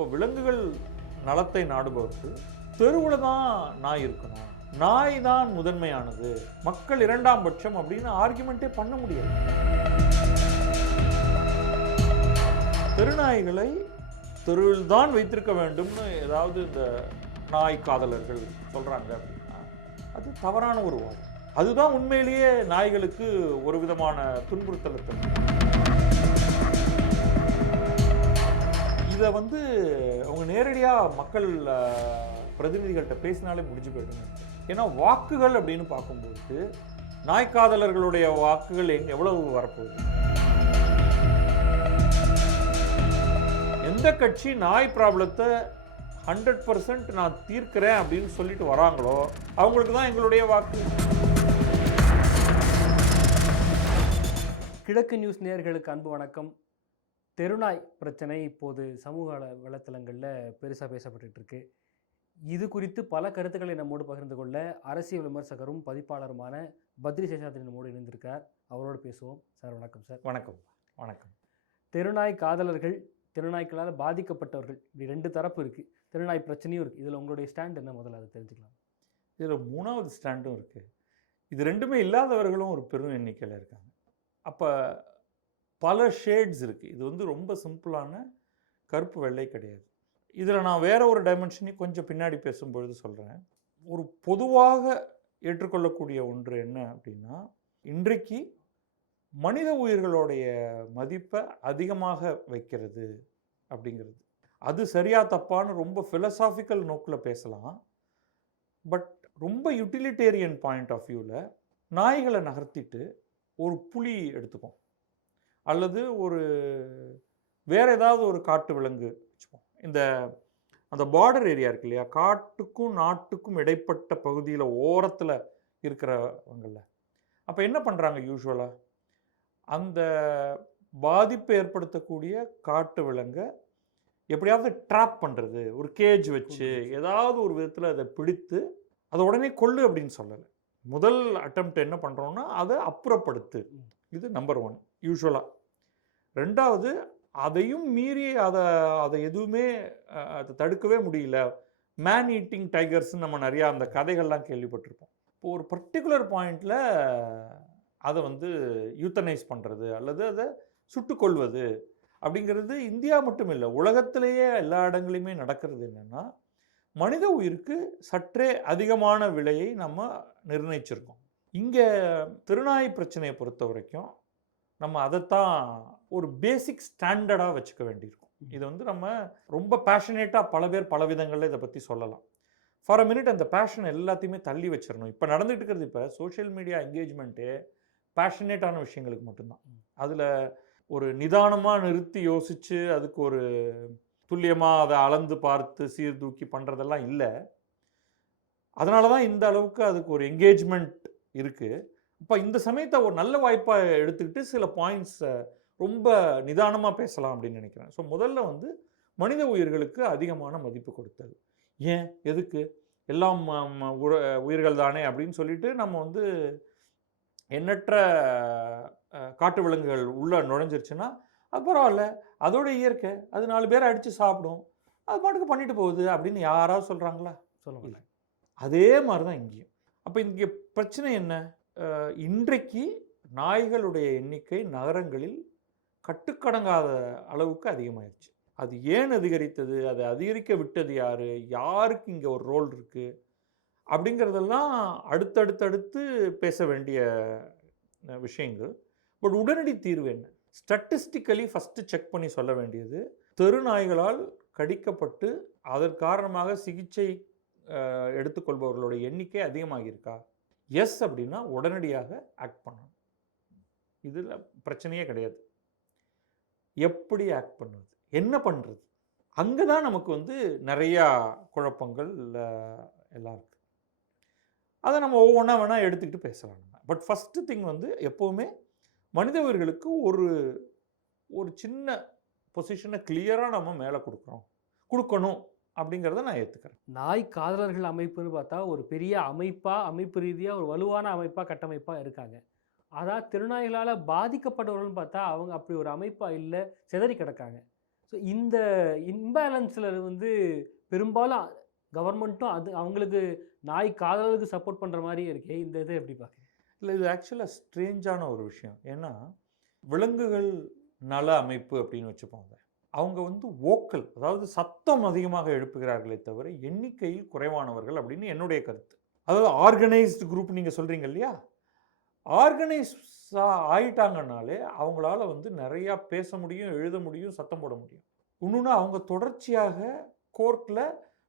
இப்போ விலங்குகள் நலத்தை நாடுபவர்கள் தெருவில் தான் நாய் இருக்கணும், நாய் தான் முதன்மையானது, மக்கள் இரண்டாம் பட்சம் அப்படின்னு ஆர்குமெண்ட்டே பண்ண முடியாது. தெருநாய்களை தெருவில் தான் வைத்திருக்க வேண்டும்னு ஏதாவது இந்த நாய் காதலர்கள் சொல்றாங்க அப்படின்னா அது தவறான ஒரு வாதம். அதுதான் உண்மையிலேயே நாய்களுக்கு ஒரு விதமான துன்புறுத்தலை தரும். இதை அவங்க நேரடியாக மக்கள் பிரதிநிதிகள்கிட்ட பேசினாலே முடிஞ்சு போயிடுங்க. ஏன்னா வாக்குகள் அப்படின்னு பார்க்கும்போது நாய்க்காதலர்களுடைய வாக்குகள் எவ்வளவு வரப்போகுது? எந்த கட்சி நாய் ப்ராப்ளத்தை 100% நான் தீர்க்கிறேன் அப்படின்னு சொல்லிட்டு வராங்களோ அவங்களுக்கு தான் எங்களுடைய வாக்கு. கிழக்கு நியூஸ் நேயர்களுக்கு அன்பு வணக்கம். தெருநாய் பிரச்சனை இப்போது சமூக வலைத்தளங்களில் பெருசாக பேசப்பட்டு இருக்கு. இது குறித்து பல கருத்துக்களை நம்மோடு பகிர்ந்து கொள்ள அரசியல் விமர்சகரும் பதிப்பாளருமான பத்ரி சேஷாத்ரி நம்மோடு இணைந்திருக்கார். அவரோடு பேசுவோம். சார் வணக்கம். சார் வணக்கம். வணக்கம். தெருநாய் காதலர்கள், தெருநாய்க்களால் பாதிக்கப்பட்டவர்கள், இப்படி ரெண்டு தரப்பு இருக்குது. தெருநாய் பிரச்சனையும் இருக்குது. இதில் உங்களுடைய ஸ்டாண்ட் என்ன? முதல்ல அதை தெரிஞ்சுக்கலாம். இதில் மூணாவது ஸ்டாண்டும் இருக்குது. இது ரெண்டுமே இல்லாதவர்களும் ஒரு பெரும் எண்ணிக்கையில் இருக்காங்க. அப்போ பல ஷேட்ஸ் இருக்குது. இது ரொம்ப சிம்பிளான கருப்பு வெள்ளை கிடையாது. இதில் நான் வேற ஒரு டைமென்ஷனையும் கொஞ்சம் பின்னாடி பேசும்பொழுது சொல்கிறேன். ஒரு பொதுவாக ஏற்றுக்கொள்ளக்கூடிய ஒன்று என்ன அப்படின்னா, இன்றைக்கு மனித உயிர்களுடைய மதிப்பை அதிகமாக வைக்கிறது அப்படிங்கிறது. அது சரியா தப்பான்னு ரொம்ப ஃபிலசாபிக்கல் நோக்கில் பேசலாம். பட் ரொம்ப யூட்டிலிட்டேரியன் பாயிண்ட் ஆஃப் வியூவில் நாய்களை நகர்த்திட்டு ஒரு புலி எடுத்துப்போம், அல்லது வேற ஏதாவது ஒரு காட்டு விலங்கு வச்சுப்போம். அந்த பார்டர் ஏரியா இருக்கு இல்லையா, காட்டுக்கும் நாட்டுக்கும் இடைப்பட்ட பகுதியில் ஓரத்தில் இருக்கிறவங்கள அப்போ என்ன பண்ணுறாங்க? யூஸ்வலாக அந்த பாதிப்பை ஏற்படுத்தக்கூடிய காட்டு விலங்கை எப்படியாவது ட்ராப் பண்ணுறது, ஒரு கேஜ் வச்சு ஏதாவது ஒரு விதத்தில் அதை பிடித்து அதை உடனே கொள்ளு அப்படின்னு சொல்லலை. முதல் அட்டெம்ப்ட் என்ன பண்ணுறோன்னா அதை அப்புறப்படுத்து. இது நம்பர் 1 யூஸ்வலாக. ரெண்டாவது, அதையும் மீறி அதை எதுவுமே அதை தடுக்கவே முடியல. மேன் ஈட்டிங் டைகர்ஸ்ன்னு நம்ம நிறையா அந்த கதைகள்லாம் கேள்விப்பட்டிருப்போம். இப்போ ஒரு பர்டிகுலர் பாயிண்டில் அதை யூத்தனைஸ் பண்ணுறது அல்லது அதை சுட்டுக்கொள்வது அப்படிங்கிறது இந்தியா மட்டும் இல்லை, உலகத்திலேயே எல்லா இடங்களையுமே நடக்கிறது. என்னென்னா, மனித உயிருக்கு சற்றே அதிகமான விலையை நம்ம நிர்ணயிச்சிருக்கோம். இங்கே திருநாய் பிரச்சனையை பொறுத்த வரைக்கும் நம்ம அதைத்தான் ஒரு பேசிக் ஸ்டாண்டர்டாக வச்சுக்க வேண்டியிருக்கும். இது நம்ம ரொம்ப பேஷனேட்டாக பல பேர் பல விதங்களில் இதை பற்றி சொல்லலாம். ஃபார் அ மினிட் அந்த பேஷன் எல்லாத்தையுமே தள்ளி வச்சிடணும். இப்போ நடந்துகிட்டு இருக்கிறது, இப்போ சோஷியல் மீடியா என்கேஜ்மெண்ட்டே பேஷனேட்டான விஷயங்களுக்கு மட்டும்தான். அதில் ஒரு நிதானமாக நிறுத்தி யோசித்து அதுக்கு ஒரு துல்லியமாக அதை அளந்து பார்த்து சீர்தூக்கி பண்ணுறதெல்லாம் இல்லை. அதனால தான் இந்த அளவுக்கு அதுக்கு ஒரு என்கேஜ்மெண்ட் இருக்குது. இப்போ இந்த சமயத்தை ஒரு நல்ல வாய்ப்பாக எடுத்துக்கிட்டு சில பாயிண்ட்ஸை ரொம்ப நிதானமாக பேசலாம் அப்படின்னு நினைக்கிறேன். ஸோ முதல்ல மனித உயிர்களுக்கு அதிகமான மதிப்பு கொடுத்தது. ஏன், எதுக்கு? எல்லாம் உயிர்கள் தானே அப்படின்னு சொல்லிட்டு நம்ம எண்ணற்ற காட்டு விலங்குகள் உள்ளே நுழைஞ்சிருச்சுன்னா அது பரவாயில்ல, அதோட இயற்கை, அது 4 பேரை அடித்து சாப்பிடும், அது பாட்டுக்கு பண்ணிட்டு போகுது அப்படின்னு யாராவது சொல்கிறாங்களா? சொல்லுவாங்க. அதே மாதிரி தான் இங்கேயும். அப்போ இங்கே பிரச்சனை என்ன? இன்றைக்கு நாய்களுடைய எண்ணிக்கை நகரங்களில் கட்டுக்கடங்காத அளவுக்கு அதிகமாகிடுச்சு. அது ஏன் அதிகரித்தது, அதை அதிகரிக்க விட்டது யார், யாருக்கு இங்கே ஒரு ரோல் இருக்குது அப்படிங்கிறதெல்லாம் அடுத்தடுத்து பேச வேண்டிய விஷயங்கள். பட் உடனடி தீர்வு என்ன? ஸ்டாட்டிஸ்டிக்கலி ஃபஸ்ட்டு செக் பண்ணி சொல்ல வேண்டியது, தெருநாய்களால் கடிக்கப்பட்டு அதன் காரணமாக சிகிச்சை எடுத்துக்கொள்பவர்களுடைய எண்ணிக்கை அதிகமாகியிருக்கா? எஸ் அப்படின்னா உடனடியாக ஆக்ட் பண்ணணும். இதில் பிரச்சனையே கிடையாது. எப்படி ஆக்ட் பண்ணுவது, என்ன பண்ணுறது, அங்கே தான் நமக்கு நிறையா குழப்பங்கள் எல்லாம் இருக்குது. அதை நம்ம ஒவ்வொன்றா வேணால் எடுத்துக்கிட்டு பேசலாம். பட் ஃபஸ்ட்டு திங் எப்போவுமே மனித உயிர்களுக்கு ஒரு சின்ன பொசிஷனை கிளியராக நம்ம மேலே கொடுக்கணும் அப்படிங்கிறத நான் ஏற்றுக்கிறேன். நாய் காதலர்கள் அமைப்புன்னு பார்த்தா ஒரு பெரிய அமைப்பு ரீதியாக ஒரு வலுவான கட்டமைப்பாக இருக்காங்க. அதான் திருநாய்களால் பாதிக்கப்பட்டவர்கள்னு பார்த்தா அவங்க அப்படி ஒரு அமைப்பாக இல்லை, சிதறி கிடக்காங்க. ஸோ இந்த இம்பேலன்ஸில் வந்து பெரும்பாலும் கவர்மெண்ட்டும் அது அவங்களுக்கு நாய் காதலுக்கு சப்போர்ட் பண்ணுற மாதிரியே இருக்கே, இந்த இதை எப்படி பார்க்குறீங்க? இல்லை, இது ஆக்சுவலாக ஸ்ட்ரேஞ்சான ஒரு விஷயம். ஏன்னா விலங்குகள் நல அமைப்பு அப்படின்னு வச்சுப்போங்க, அவங்க வந்து வோக்கல், அதாவது சத்தம் அதிகமாக எழுப்புகிறார்களே தவிர எண்ணிக்கையில் குறைவானவர்கள் அப்படின்னு என்னுடைய கருத்து. அதாவது ஆர்கனைஸ்டு குரூப் நீங்கள் சொல்கிறீங்க இல்லையா, ஆர்கனைஸாக ஆயிட்டாங்கனாலே அவங்களால வந்து நிறையா பேச முடியும், எழுத முடியும், சத்தம் போட முடியும். இன்னொன்று, அவங்க தொடர்ச்சியாக கோர்ட்டில்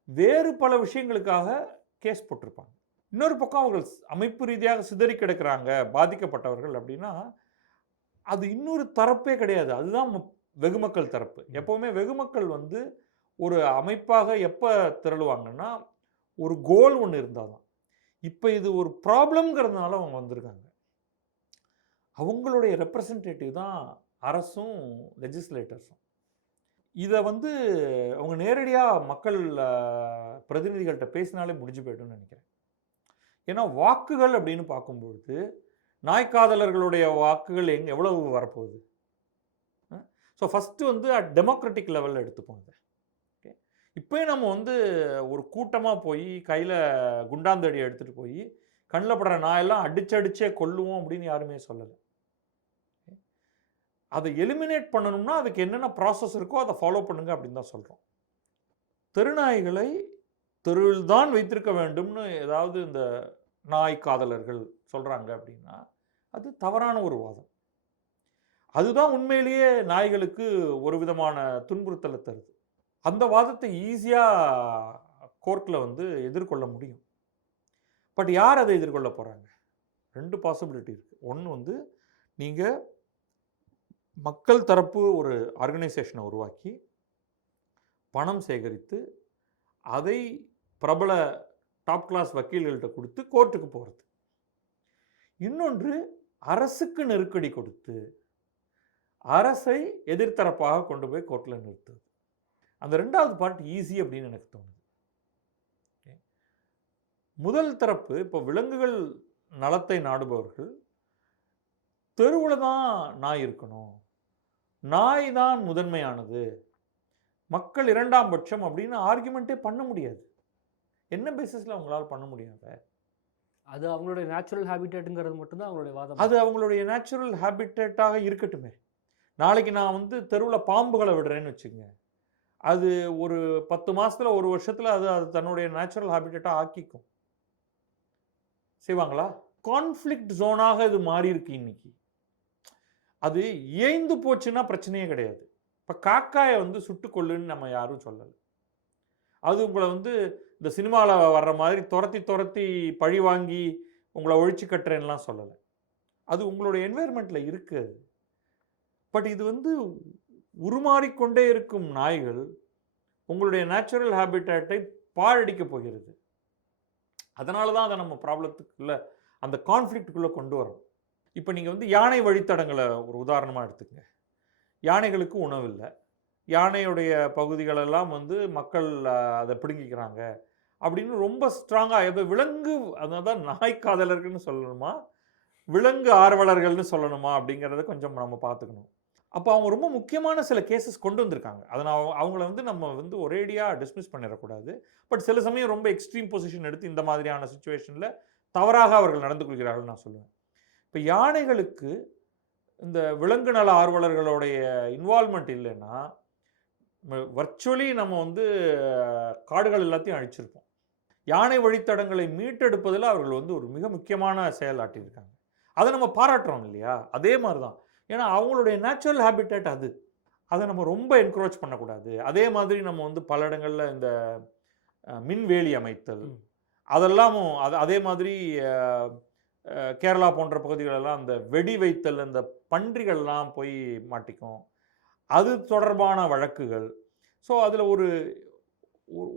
வேறு பல விஷயங்களுக்காக கேஸ் போட்டிருப்பாங்க. இன்னொரு பக்கம் அவங்க அமைப்பு ரீதியாக சிதறி கிடக்கிறாங்க பாதிக்கப்பட்டவர்கள் அப்படின்னா அது இன்னொரு தரப்பே கிடையாது. அதுதான் வெகுமக்கள் தரப்பு. எப்போவுமே வெகுமக்கள் வந்து ஒரு அமைப்பாக எப்போ திரளுவாங்கன்னா ஒரு கோல் ஒன்று இருந்தால் தான். இப்போ இது ஒரு ப்ராப்ளம்ங்கிறதுனால அவங்க வந்திருக்காங்க. அவங்களுடைய ரெப்ரசன்டேட்டிவ் தான் அரசும் லெஜிஸ்லேட்டர்ஸும். இதை வந்து அவங்க நேரடியாக மக்கள் பிரதிநிதிகள்கிட்ட பேசினாலே முடிஞ்சு போய்ட்டுன்னு நினைக்கிறேன். ஏன்னா வாக்குகள் அப்படின்னு பார்க்கும்பொழுது நாய்க்காதலர்களுடைய வாக்குகள் எவ்வளவு வரப்போகுது? ஸோ ஃபஸ்ட்டு வந்து டெமோக்ராட்டிக் லெவலில் எடுத்துப்போம் இதை. ஓகே, இப்போயும் நம்ம வந்து ஒரு கூட்டமாக போய் கையில் குண்டாந்தடியை எடுத்துகிட்டு போய் கண்ணில் படுற நாயெல்லாம் அடிச்சே கொல்லுவோம் அப்படின்னு யாருமே சொல்லலை. அதை எலிமினேட் பண்ணணும்னா அதுக்கு என்னென்ன ப்ராசஸ் இருக்கோ அதை ஃபாலோ பண்ணுங்க அப்படின்னு தான் சொல்கிறோம். தெருநாய்களை தெருவில் தான் வைத்திருக்க வேண்டும்னு ஏதாவது இந்த நாய் காதலர்கள் சொல்கிறாங்க அப்படின்னா அது தவறான ஒரு வாதம். அதுதான் உண்மையிலேயே நாய்களுக்கு ஒரு விதமான துன்புறுத்தலை தருது. அந்த வாதத்தை ஈஸியாக கோர்ட்டில் வந்து எதிர்கொள்ள முடியும். பட் யார் அதை எதிர்கொள்ள போகிறாங்க? ரெண்டு பாசிபிலிட்டி இருக்குது. ஒன்று வந்து நீங்கள் மக்கள் தரப்பு ஒரு ஆர்கனைசேஷனை உருவாக்கி பணம் சேகரித்து அதை பிரபல டாப் கிளாஸ் வக்கீல்கள்கிட்ட கொடுத்து கோர்ட்டுக்கு போகிறது. இன்னொன்று அரசுக்கு நெருக்கடி கொடுத்து அரசை எதிர்த்தரப்பாக கொண்டு போய் கோர்ட்டில் நிறுத்துது. அந்த ரெண்டாவது பார்ட் ஈஸி அப்படின்னு எனக்கு தோணுது. முதல் தரப்பு இப்போ விலங்குகள் நலத்தை நாடுபவர்கள் தெருவில் தான் நாய் இருக்கணும், நாய் தான் முதன்மையானது, மக்கள் இரண்டாம் பட்சம் அப்படின்னு ஆர்குமெண்ட்டே பண்ண முடியாது. என்ன பேசிஸில் அவங்களால பண்ண முடியாது? அது அவங்களுடைய நேச்சுரல் ஹேபிட்டேட்டுங்கிறது மட்டும்தான் அவங்களுடைய வாதம். அது அவங்களுடைய நேச்சுரல் ஹேபிட்டேட்டாக இருக்கட்டுமே. நாளைக்கு நான் வந்து தெருவில் பாம்புகளை விடுறேன்னு வச்சுக்கோங்க, அது ஒரு 10 மாதத்தில் 1 வருஷத்தில் அது அது தன்னுடைய நேச்சுரல் ஹேபிட்டேட்டாக ஆக்கிக்கும். செய்வாங்களா? கான்ஃப்ளிக்ட் ஜோனாக இது மாறி இருக்கு இன்னைக்கு. அது ஏய்ந்து போச்சுன்னா பிரச்சனையே கிடையாது. இப்போ காக்காயை வந்து சுட்டுக்கொள்ளுன்னு நம்ம யாரும் சொல்லலை. அது உங்களை வந்து இந்த சினிமாவில் வர்ற மாதிரி துரத்தி பழி வாங்கி உங்களை ஒழிச்சு கட்டுறேன்னெலாம் சொல்லலை. அது உங்களுடைய என்வாயர்மெண்ட்டில் இருக்குது. பட் இது வந்து உருமாறிக்கொண்டே இருக்கும் நாய்கள் உங்களுடைய நேச்சுரல் ஹேபிட்டேட்டை பாழடிக்க போகிறது. அதனால தான் அதை நம்ம ப்ராப்ளத்துக்குள்ளே அந்த கான்ஃப்ளிக்ட்டுக்குள்ளே கொண்டு வரோம். இப்போ நீங்கள் வந்து யானை வழித்தடங்களை ஒரு உதாரணமாக எடுத்துக்கங்க. யானைகளுக்கு உணவு இல்லை, யானையுடைய பகுதிகளெல்லாம் வந்து மக்கள் அதை பிடுங்கிக்கிறாங்க அப்படின்னு ரொம்ப ஸ்ட்ராங்காக இப்போ விலங்கு, அதான் நாய் காதலர்கள்னு சொல்லணுமா விலங்கு ஆர்வலர்கள்னு சொல்லணுமா அப்படிங்கிறத கொஞ்சம் நம்ம பார்த்துக்கணும். அப்போ அவங்க ரொம்ப முக்கியமான சில கேசஸ் கொண்டு வந்திருக்காங்க. அதை அவங்கள வந்து நம்ம வந்து ஒரேடியாக டிஸ்மிஸ் பண்ணிடக்கூடாது. பட் சில சமயம் ரொம்ப எக்ஸ்ட்ரீம் பொசிஷன் எடுத்து இந்த மாதிரியான சுச்சுவேஷனில் தவறாக அவர்கள் நடந்து கொள்கிறார்கள் நான் சொல்லுவேன். இப்போ யானைகளுக்கு இந்த விலங்கு நல ஆர்வலர்களுடைய இன்வால்மெண்ட் இல்லைன்னா வர்ச்சுவலி நம்ம வந்து காடுகள் எல்லாத்தையும் அழிச்சிருப்போம். யானை வழித்தடங்களை மீட்டெடுப்பதில் அவர்கள் வந்து ஒரு மிக முக்கியமான செயலாற்றியிருக்காங்க. அதை நம்ம பாராட்டுறோம் இல்லையா? அதே மாதிரி தான். ஏன்னா அவங்களுடைய நேச்சுரல் ஹேபிட்டேட் அது, அதை நம்ம ரொம்ப என்கரேஜ் பண்ணக்கூடாது. அதே மாதிரி நம்ம வந்து பல இடங்களில் இந்த மின்வேலி அமைத்தல் அதெல்லாம் அதே மாதிரி கேரளா போன்ற பகுதிகளெல்லாம் அந்த வெடி வைத்தல், அந்த பன்றிகள்லாம் போய் மாட்டிக்கும், அது தொடர்பான வழக்குகள். ஸோ அதில் ஒரு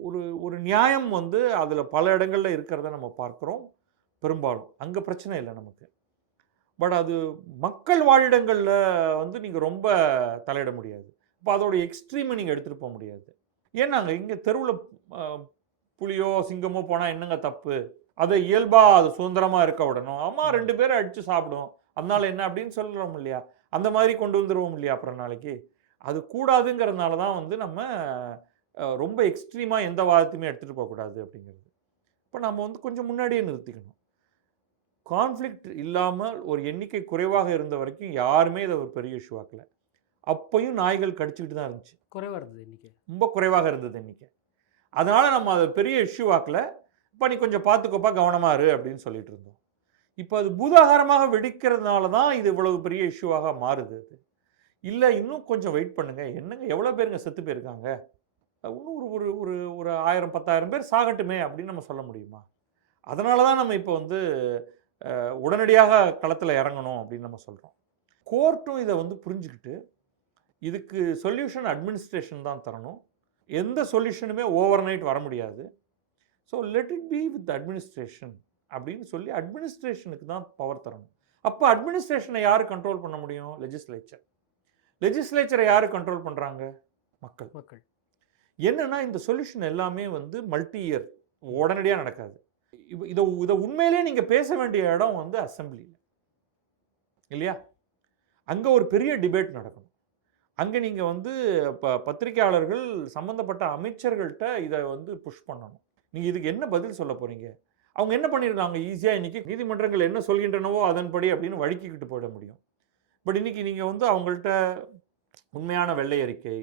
ஒரு ஒரு நியாயம் வந்து அதில் பல இடங்களில் இருக்கிறத நம்ம பார்க்குறோம். பெரும்பாலும் அங்கே பிரச்சனை இல்லை நமக்கு. பட் அது மக்கள் வாழிடங்களில் வந்து நீங்கள் ரொம்ப தலையிட முடியாது. இப்போ அதோடைய எக்ஸ்ட்ரீமை நீங்கள் எடுத்துகிட்டு போக முடியாது. ஏன்னாங்க இங்கே தெருவில் புலியோ சிங்கமோ போனால் என்னங்க தப்பு? அதை இயல்பாக அது சுதந்திரமாக இருக்க விடணும். அம்மா 2 பேரை அடித்து சாப்பிடும், அதனால என்ன அப்படின்னு சொல்கிறோம் இல்லையா? அந்த மாதிரி கொண்டு வந்துடுவோம் இல்லையா? அப்புறம் நாளைக்கு அது கூடாதுங்கிறதுனால தான் வந்து நம்ம ரொம்ப எக்ஸ்ட்ரீமாக எந்த வாதத்தையுமே எடுத்துகிட்டு போகக்கூடாது அப்படிங்கிறது. இப்போ நம்ம வந்து கொஞ்சம் முன்னாடியே நிறுத்திக்கணும். கான்ஃப்ளிக்ட் இல்லாமல் ஒரு எண்ணிக்கை குறைவாக இருந்த வரைக்கும் யாருமே இதை ஒரு பெரிய இஷ்யூ ஆக்கல. அப்பையும் நாய்கள் கடிச்சிக்கிட்டு தான் இருந்துச்சு. குறைவாக இருந்தது எண்ணிக்கை, ரொம்ப குறைவாக இருந்தது எண்ணிக்கை. அதனால் நம்ம அதை பெரிய இஷ்யூ ஆக்கல. இப்போ நீ கொஞ்சம் பார்த்துக்கோப்பா, கவனமாக இரு அப்படின்னு சொல்லிட்டு இருந்தோம். இப்போ அது பூதாகாரமாக வெடிக்கிறதுனால தான் இது இவ்வளவு பெரிய இஷ்யூவாக மாறுது. அது இல்லை, இன்னும் கொஞ்சம் வெயிட் பண்ணுங்க, என்னங்க எவ்வளோ பேருங்க செத்து போயிருக்காங்க, இன்னும் ஒரு ஒரு ஒரு 1000 10,000 பேர் சாகட்டுமே அப்படின்னு நம்ம சொல்ல முடியுமா? அதனால தான் நம்ம இப்போ வந்து உடனடியாக களத்தில் இறங்கணும் அப்படின்னு நம்ம சொல்கிறோம். கோர்ட்டும் இதை வந்து புரிஞ்சுக்கிட்டு இதுக்கு சொல்யூஷன் அட்மினிஸ்ட்ரேஷன் தான் தரணும். எந்த சொல்யூஷனுமே ஓவர் நைட் வர முடியாது. So let it be with administration அப்படின்னு சொல்லி அட்மினிஸ்ட்ரேஷனுக்கு தான் பவர் தரணும். அப்போ அட்மினிஸ்ட்ரேஷனை யார் கண்ட்ரோல் பண்ண முடியும்? லெஜிஸ்லேச்சர். லெஜிஸ்லேச்சரை யார் கண்ட்ரோல் பண்ணுறாங்க? மக்கள். மக்கள். என்னன்னா இந்த சொல்யூஷன் எல்லாமே வந்து மல்டி இயர், உடனடியாக நடக்காது. இதை உண்மையிலே நீங்கள் பேச வேண்டிய இடம் வந்து அசம்பிளி இல்லையா? அங்கே ஒரு பெரிய டிபேட் நடக்கணும். அங்கே நீங்கள் வந்து பத்திரிகையாளர்கள் சம்மந்தப்பட்ட அமைச்சர்கள்ட்ட இதை வந்து புஷ் பண்ணணும். நீங்கள் இதுக்கு என்ன பதில் சொல்ல போகிறீங்க? அவங்க என்ன பண்ணியிருக்காங்க? ஈஸியாக இன்றைக்கி நீதிமன்றங்கள் என்ன சொல்கின்றனவோ அதன்படி அப்படின்னு வழுக்கிக்கிட்டு போயிட முடியும். பட் இன்றைக்கி நீங்கள் வந்து அவங்கள்ட்ட உண்மையான வெள்ளை அறிக்கை,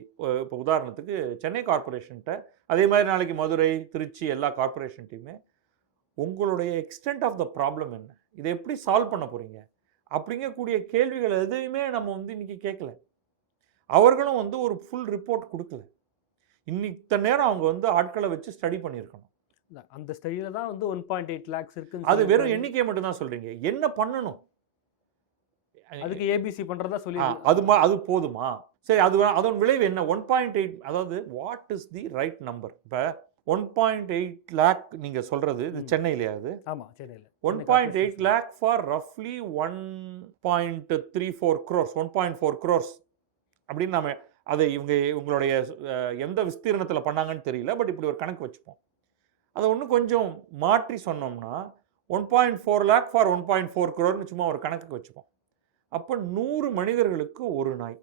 இப்போ உதாரணத்துக்கு சென்னை கார்பரேஷன்கிட்ட, அதே மாதிரி நாளைக்கு மதுரை, திருச்சி எல்லா கார்பரேஷன்ட்டையுமே உங்களுடைய எக்ஸ்டென்ட் ஆஃப் த ப்ராப்ளம் என்ன, இதை எப்படி சால்வ் பண்ண போகிறீங்க அப்படிங்கக்கூடிய கேள்விகள் எதையுமே நம்ம வந்து இன்றைக்கி கேட்கல. அவர்களும் வந்து ஒரு ஃபுல் ரிப்போர்ட் கொடுக்கல. இன்னைக்கு நேரம் அவங்க வந்து ஆட்களை வச்சு ஸ்டடி பண்ணியிருக்கணும். அந்த ஸ்டடியில் தான் வந்து 1.8 lakhs இருக்கு. அது வெறும் எண்ணிக்கையை மட்டும் தான் சொல்கிறீங்க. என்ன பண்ணணும்? அதுக்கு ஏபிசி பண்ணுறதா சொல்லி அது போதுமா? சரி, அதன் விளைவு என்ன? 1.8, அதாவது what is the right number? இப்போ 1.8 lakh நீங்கள் சொல்கிறது இது சென்னையிலையா? அது ஆமாம், சென்னையில் 1.8 lakh ஃபார் ரஃப்லி 1.34 crores, 1.4 crores அப்படின்னு நம்ம அதை இவங்களுடைய எந்த விஸ்தீர்ணத்தில் பண்ணாங்கன்னு தெரியல. பட் இப்படி ஒரு கணக்கு வச்சுப்போம். அதை ஒன்று கொஞ்சம் மாற்றி சொன்னோம்னா 1.4 lakh ஃபார் 1.4 crore சும்மா ஒரு கணக்குக்கு வச்சுப்போம். அப்போ 100 மனிதர்களுக்கு ஒரு நாய்.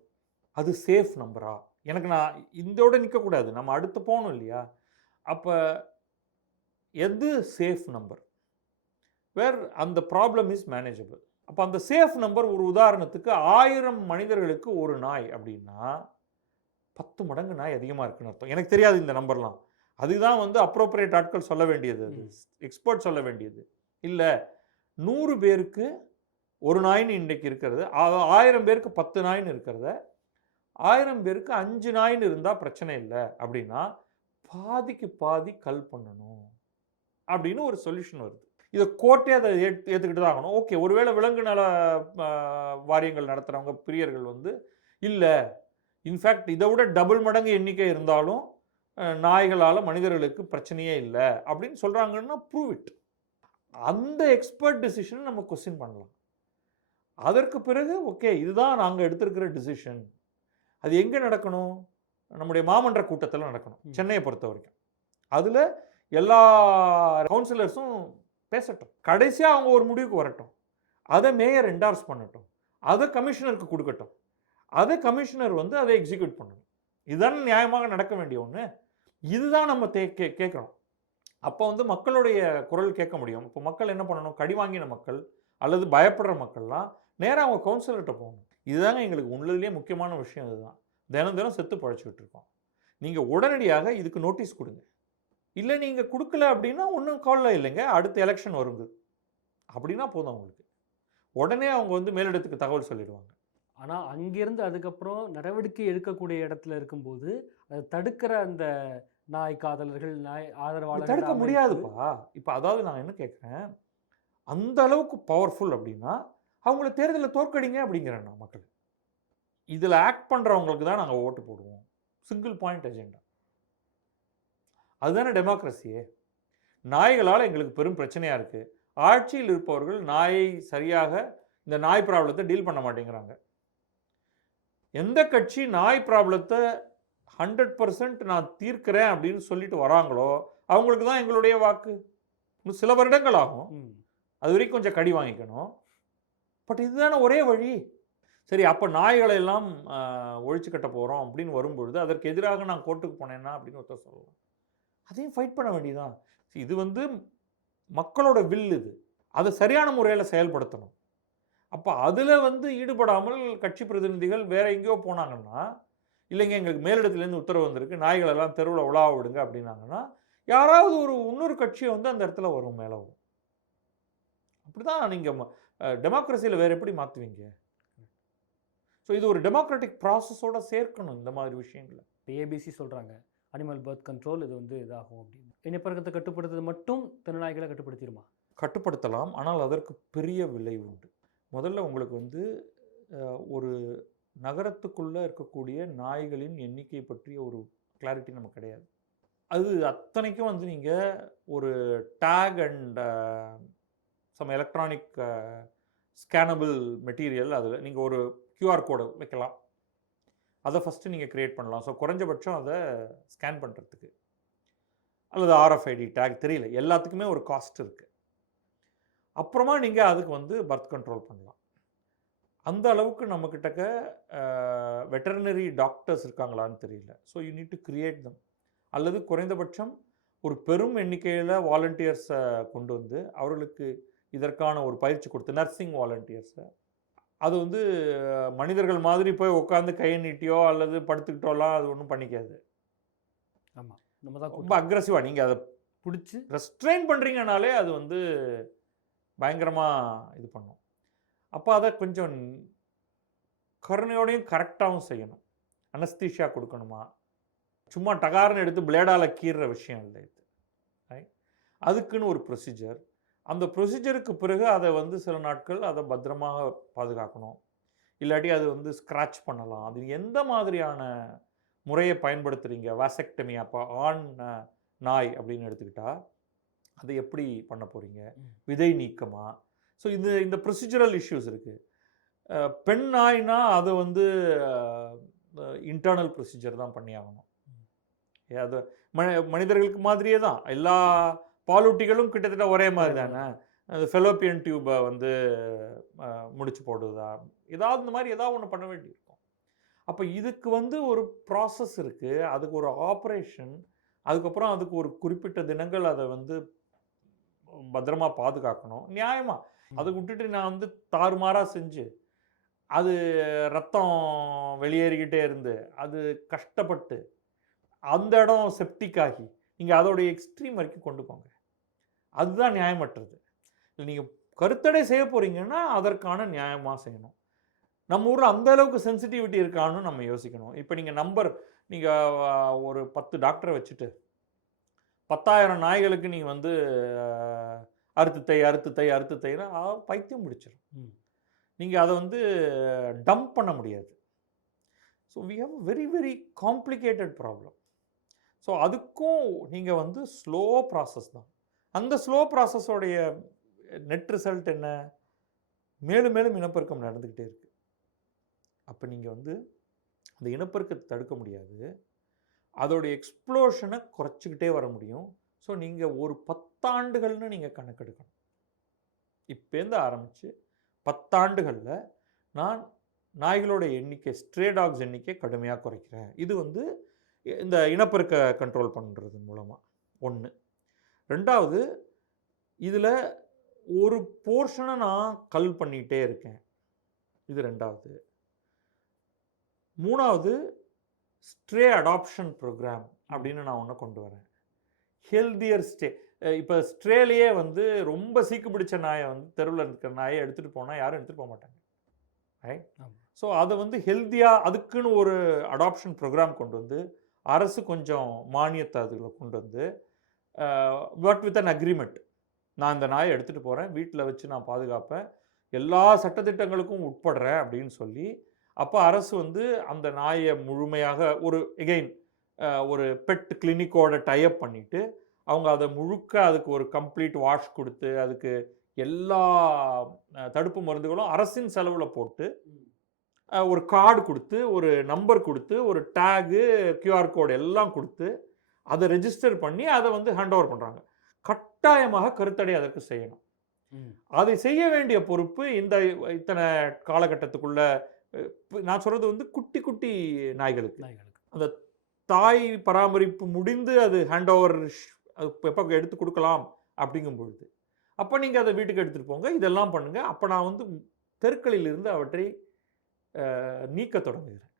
அது சேஃப் நம்பரா? எனக்கு நான் இதோட நிற்கக்கூடாது, நம்ம அடுத்து போகணும் இல்லையா? அப்போ எது சேஃப் நம்பர் வேர் அந்த ப்ராப்ளம் இஸ் மேனேஜபிள்? அப்போ அந்த சேஃப் நம்பர் ஒரு உதாரணத்துக்கு 1000 மனிதர்களுக்கு ஒரு நாய் அப்படின்னா 10 மடங்கு நாய் அதிகமாக இருக்குன்னு அர்த்தம். எனக்கு தெரியாது இந்த நம்பர்லாம். அதுதான் வந்து அப்ரோப்ரியேட் ஆட்கள் சொல்ல வேண்டியது, அது எக்ஸ்பர்ட் சொல்ல வேண்டியது. இல்லை 100 பேருக்கு ஒரு நாயின்னு இன்றைக்கு இருக்கிறது, 1000 பேருக்கு 10 நாயின்னு இருக்கிறத 1000 பேருக்கு 5 நாயின்னு இருந்தால் பிரச்சனை இல்லை அப்படின்னா பாதிக்கு பாதி கல் பண்ணணும் அப்படின்னு ஒரு சொல்யூஷன் வருது. இதை கோர்ட்டே அதை ஏற்றுக்கிட்டு தான் ஆகணும். ஓகே, ஒருவேளை விலங்கு நல வாரியங்கள் நடத்துகிறவங்க பிரியர்கள் வந்து இல்லை, இன்ஃபேக்ட் இதை விட டபுள் மடங்கு எண்ணிக்கை இருந்தாலும் நாய்களால் மனிதர்களுக்கு பிரச்சனையே இல்லை அப்படின்னு சொல்கிறாங்கன்னா ப்ரூவ் இட். அந்த எக்ஸ்பர்ட் டிசிஷனை நம்ம கொஸ்டின் பண்ணலாம். அதற்கு பிறகு ஓகே, இதுதான் நாங்கள் எடுத்திருக்கிற டிசிஷன். அது எங்கே நடக்கணும்? நம்முடைய மாமன்ற கூட்டத்தில் நடக்கணும், சென்னையை பொறுத்த வரைக்கும். அதில் எல்லா கவுன்சிலர்ஸும் பேசட்டும், கடைசியாக அவங்க ஒரு முடிவுக்கு வரட்டும், அதை மேயர் என்டார்ஸ் பண்ணட்டும், அதை கமிஷனருக்கு கொடுக்கட்டும், அதை கமிஷனர் வந்து அதை எக்ஸிக்யூட் பண்ணணும். இதுதான் நியாயமாக நடக்க வேண்டிய ஒன்று. இதுதான் நம்ம கேட்குறோம். அப்போ வந்து மக்களுடைய குரல் கேட்க முடியும். இப்போ மக்கள் என்ன பண்ணணும்? கடி வாங்கின மக்கள் அல்லது பயப்படுற மக்கள்லாம் நேராக அவங்க கவுன்சிலர்கிட்ட போகணும். இதுதாங்க எங்களுக்கு உள்ளதுலேயே முக்கியமான விஷயம். இதுதான் தினம் தினம் செத்து பழச்சிக்கிட்டு இருக்கோம். நீங்கள் உடனடியாக இதுக்கு நோட்டீஸ் கொடுங்க. இல்லை நீங்கள் கொடுக்கல அப்படின்னா ஒன்றும் கவலை இல்லைங்க, அடுத்த எலெக்ஷன் வருது அப்படின்னா போதும். அவங்களுக்கு உடனே அவங்க வந்து மேலிடத்துக்கு தகவல் சொல்லிடுவாங்க. ஆனால் அங்கேருந்து அதுக்கப்புறம் நடவடிக்கை எடுக்கக்கூடிய இடத்துல இருக்கும்போது அதை தடுக்கிற அந்த நாய் காதலர்கள், நாய் ஆதரவாளர்கள் தடுக்க முடியாதுப்பா. இப்போ அதாவது நான் என்ன கேட்குறேன், அந்த அளவுக்கு பவர்ஃபுல் அப்படின்னா அவங்கள தேர்தலில் தோற்கடிங்க அப்படிங்கிறேன் நான். மக்கள் இதில் ஆக்ட் பண்ணுறவங்களுக்கு தான் நாங்கள் ஓட்டு போடுவோம். Single point agenda. அதுதானே டெமோக்ரஸியே. நாய்களால் எங்களுக்கு பெரும் பிரச்சனையாக இருக்குது. ஆட்சியில் இருப்பவர்கள் நாயை சரியாக இந்த நாய் ப்ராப்ளத்தை டீல் பண்ண மாட்டேங்கிறாங்க. எந்த கட்சி நாய் ப்ராப்ளத்தை 100% நான் தீர்க்கிறேன் அப்படின்னு சொல்லிட்டு வராங்களோ அவங்களுக்கு தான் எங்களுடைய வாக்கு. இன்னும் சில வருடங்கள் ஆகும், அது வரைக்கும் கொஞ்சம் கடி வாங்கிக்கணும். பட் இதுதானே ஒரே வழி. சரி, அப்போ நாய்களை எல்லாம் ஒழிச்சு கட்ட போகிறோம் அப்படின்னு வரும்பொழுது அதற்கு எதிராக நான் கோர்ட்டுக்கு போனேன்னா அப்படின்னு ஒருத்தர் சொல்லலாம். அதையும் ஃபைட் பண்ண வேண்டியதுதான். இது வந்து மக்களோட வில், இது அதை சரியான முறையில் செயல்படுத்தணும். அப்போ அதில் வந்து ஈடுபடாமல் கட்சி பிரதிநிதிகள் வேற எங்கேயோ போனாங்கன்னா, இல்லைங்க எங்களுக்கு மேலிடத்துலேருந்து உத்தரவு வந்திருக்கு, நாய்களெல்லாம் தெருவில் உலாவ விடுங்க அப்படின்னாங்கன்னா, யாராவது இன்னொரு கட்சியை வந்து அந்த இடத்துல வரும், மேலே வரும். அப்படிதான் நீங்கள் டெமோக்ரஸியில் வேற எப்படி மாற்றுவீங்க? ஸோ இது ஒரு டெமோக்ராட்டிக் ப்ராசஸோட சேர்க்கணும் இந்த மாதிரி விஷயங்களை. ஏபிசி சொல்கிறாங்க, அனிமல் பர்த் கண்ட்ரோல் இது வந்து இதாகும் அப்படின்னு. இனப்பெருக்கத்தை கட்டுப்படுத்துறது மட்டும் தெருநாய்களை கட்டுப்படுத்திடுமா? கட்டுப்படுத்தலாம், ஆனால் அதற்கு பெரிய விளைவு உண்டு. முதல்ல உங்களுக்கு வந்து ஒரு நகரத்துக்குள்ளே இருக்கக்கூடிய நாய்களின் எண்ணிக்கை பற்றிய ஒரு கிளாரிட்டி நமக்கு கிடையாது. அது அத்தனைக்கும் வந்து நீங்கள் ஒரு tag and some electronic scannable material, அதில் நீங்கள் ஒரு QR கோடு வைக்கலாம். அதை ஃபஸ்ட்டு நீங்கள் க்ரியேட் பண்ணலாம். ஸோ குறைஞ்சபட்சம் அதை ஸ்கேன் பண்ணுறதுக்கு, அல்லது RFID டேக், தெரியல, எல்லாத்துக்குமே ஒரு காஸ்ட் இருக்குது. அப்புறமா நீங்கள் அதுக்கு வந்து பர்த் கண்ட்ரோல் பண்ணலாம். அந்த அளவுக்கு நம்மக்கிட்டக்க வெட்டர்னரி டாக்டர்ஸ் இருக்காங்களான்னு தெரியல. So you need to create தம். அல்லது குறைந்தபட்சம் ஒரு பெரும் எண்ணிக்கையில் வாலண்டியர்ஸை கொண்டு வந்து அவர்களுக்கு இதற்கான ஒரு பயிற்சி கொடுத்து, நர்சிங் வாலண்டியர்ஸை, அது வந்து மனிதர்கள் மாதிரி போய் உட்காந்து கையை நீட்டியோ அல்லது படுத்துக்கிட்டோலாம் அது ஒன்றும் பண்ணிக்காது. ஆமாம், நம்ம தான் ரொம்ப அக்ரெசிவாக நீங்கள் அதை பிடிச்சி ரெஸ்ட்ரெயின் பண்ணுறீங்கனாலே அது வந்து பயங்கரமாக இது பண்ணும். அப்போ அதை கொஞ்சம் கருணையோடையும் கரெக்டாகவும் செய்யணும். அனஸ்தீஷியா கொடுக்கணுமா, சும்மா டகார்னு எடுத்து பிளேடால் கீறுற விஷயம் இல்லை இது. ரைட், அதுக்குன்னு ஒரு ப்ரொசீஜர். அந்த ப்ரொசீஜருக்கு பிறகு அதை வந்து சில நாட்கள் அதை பத்திரமாக பாதுகாக்கணும். இல்லாட்டி அது வந்து ஸ்க்ராட்ச் பண்ணலாம். அது எந்த மாதிரியான முறையை பயன்படுத்துகிறீங்க? வாசெக்டமி, அப்போ ஆண் நாய் அப்படின்னு எடுத்துக்கிட்டால் அதை எப்படி பண்ண போகிறீங்க? விதை நீக்கமா? ஸோ இந்த ப்ரொசீஜரல் இஷ்யூஸ் இருக்குது. பெண் நாய்னா அது வந்து இன்டர்னல் ப்ரொசீஜர் தான் பண்ணி ஆகணும். அது மனிதர்களுக்கு மாதிரியே தான், எல்லா பாலூட்டிகளும் கிட்டத்தட்ட ஒரே மாதிரி தானே. அது ஃபெலோப்பியன் டியூபை வந்து முடிச்சு போடுதா, ஏதாவது இந்த மாதிரி ஏதாவது ஒன்று பண்ண வேண்டியிருக்கும். அப்போ இதுக்கு வந்து ஒரு ப்ராசஸ் இருக்குது, அதுக்கு ஒரு ஆப்ரேஷன், அதுக்கப்புறம் அதுக்கு ஒரு குறிப்பிட்ட தினங்கள் அதை வந்து பத்திரமா பாதுகாக்கணும் நியாயமாக. அதை விட்டுட்டு நான் வந்து தாறுமாறாக செஞ்சு அது ரத்தம் வெளியேறிக்கிட்டே இருந்து அது கஷ்டப்பட்டு அந்த இடம் செப்டிக் ஆகி நீங்கள் அதோடைய எக்ஸ்ட்ரீம் வரைக்கும் கொண்டு போங்க, அதுதான் நியாயமற்றது. இல்லை நீங்கள் கருத்தடை செய்ய போகிறீங்கன்னா அதற்கான நியாயமாக செய்யணும். நம்ம ஊரில் அந்த அளவுக்கு சென்சிட்டிவிட்டி இருக்கான்னு நம்ம யோசிக்கணும். இப்போ நீங்கள் ஒரு 10 டாக்டரை வச்சுட்டு 10,000 நாய்களுக்கு நீங்கள் வந்து அறுத்து தைனா பைத்தியம் பிடிச்சிடும். நீங்கள் அதை வந்து டம்ப் பண்ண முடியாது. So we have very very complicated problem. So அதுக்கும் நீங்கள் வந்து ஸ்லோ ப்ராசஸ் தான். அந்த ஸ்லோ ப்ராசஸோடைய நெட் ரிசல்ட் என்ன? மேலும் மேலும் இனப்பெருக்கம் நடந்துக்கிட்டே இருக்குது. அப்போ நீங்கள் வந்து அந்த இனப்பெருக்கத்தை தடுக்க முடியாது, அதோடைய எக்ஸ்ப்ளோஷனை குறைச்சிக்கிட்டே வர முடியும். ஸோ நீங்கள் ஒரு 10 ஆண்டுகள்னு நீங்கள் கணக்கெடுக்கணும். இப்போருந்து ஆரம்பித்து 10 ஆண்டுகளில் நான் நாய்களோட எண்ணிக்கை, ஸ்ட்ரே டாக்ஸ் எண்ணிக்கை கடுமையாக குறைக்கிறேன். இது வந்து இந்த இனப்பெருக்க கண்ட்ரோல் பண்ணுறது மூலமாக ஒன்று. ரெண்டாவது, இதில் ஒரு போர்ஷனை நான் கல் பண்ணிகிட்டே இருக்கேன், இது ரெண்டாவது. மூணாவது, ஸ்ட்ரே அடாப்ஷன் ப்ரோக்ராம் அப்படின்னு நான் ஒன்று கொண்டு வரேன். Healthier stay. இப்போ ஸ்ட்ரேலேயே வந்து ரொம்ப சீக்கு பிடிச்ச நாயை வந்து தெருவில் இருக்கிற நாயை எடுத்துகிட்டு போனால் யாரும் எடுத்துகிட்டு போக மாட்டாங்க. ரைட். ஸோ அதை வந்து ஹெல்த்தியாக அதுக்குன்னு ஒரு அடாப்ஷன் ப்ரோக்ராம் கொண்டு வந்து அரசு கொஞ்சம் மானியத்தை அதில் கொண்டு வந்து பட் வித் அன் அக்ரிமெண்ட், நான் இந்த நாயை எடுத்துகிட்டு போகிறேன், வீட்டில் வச்சு நான் பாதுகாப்பேன், எல்லா சட்டத்திட்டங்களுக்கும் உட்படுறேன் அப்படின்னு சொல்லி, அப்போ அரசு வந்து அந்த நாயை முழுமையாக ஒரு பெட் கிளினிக்கோட டைப் பண்ணிவிட்டு அவங்க அதை முழுக்க அதுக்கு ஒரு கம்ப்ளீட் வாஷ் கொடுத்து அதுக்கு எல்லா தடுப்பு மருந்துகளும் அரசின் செலவில் போட்டு ஒரு கார்டு கொடுத்து ஒரு நம்பர் கொடுத்து ஒரு டேகு QR கோடு எல்லாம் கொடுத்து அதை ரெஜிஸ்டர் பண்ணி அதை வந்து ஹேண்ட் ஓவர் பண்ணுறாங்க. கட்டாயமாக கருத்தடை அதற்கு செய்யணும். அதை செய்ய வேண்டிய பொறுப்பு இத்தனை காலகட்டத்துக்குள்ள நான் சொல்கிறது வந்து குட்டி குட்டி நாய்களுக்கு. நாய்களுக்கு. அந்த தாய் பராமரிப்பு முடிந்து அது ஹேண்ட் ஓவர் எப்போ எடுத்து கொடுக்கலாம் அப்படிங்கும் பொழுது, அப்போ நீங்கள் அதை வீட்டுக்கு எடுத்துகிட்டு போங்க, இதெல்லாம் பண்ணுங்கள். அப்போ நான் வந்து தெருக்களிலிருந்து அவற்றை நீக்க தொடங்குகிறேன்.